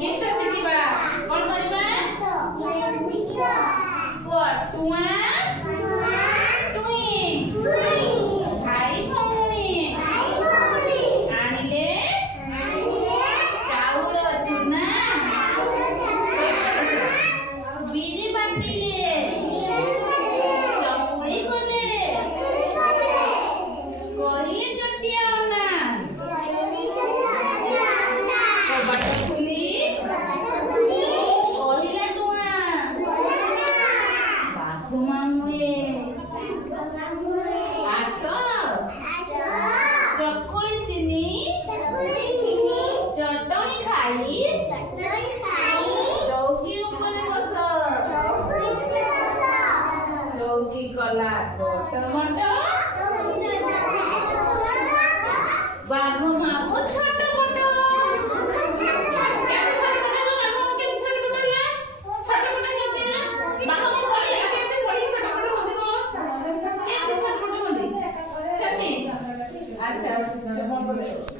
ଗୀତ ଶିଖିବା। କଣ କରିବା? ଟୁଆଁ ଟୁଇଁ ଭାଇ ଭଉଣୀ ଆଣିଲେ ଚାଉଳ ଚୁନା ବିରି ବାଟିଲେ ଚକୁଳି କଲେ କହିଲେ ଚଟିଆ ଅନା କବାଟ ଖୋଲି କହିଲା ଟୁଆଁ ବାଘ ମାମୁଁ ଆସ ଚକୁଳି ଚିନି ଚଟଣି ଖାଇ ଚୌକି ଉପରେ ବସ ଚୌକି କଲା ଟମାଟ ବାଘ ମାମୁଁ ଛୋଟ ମୋଟ अच्छा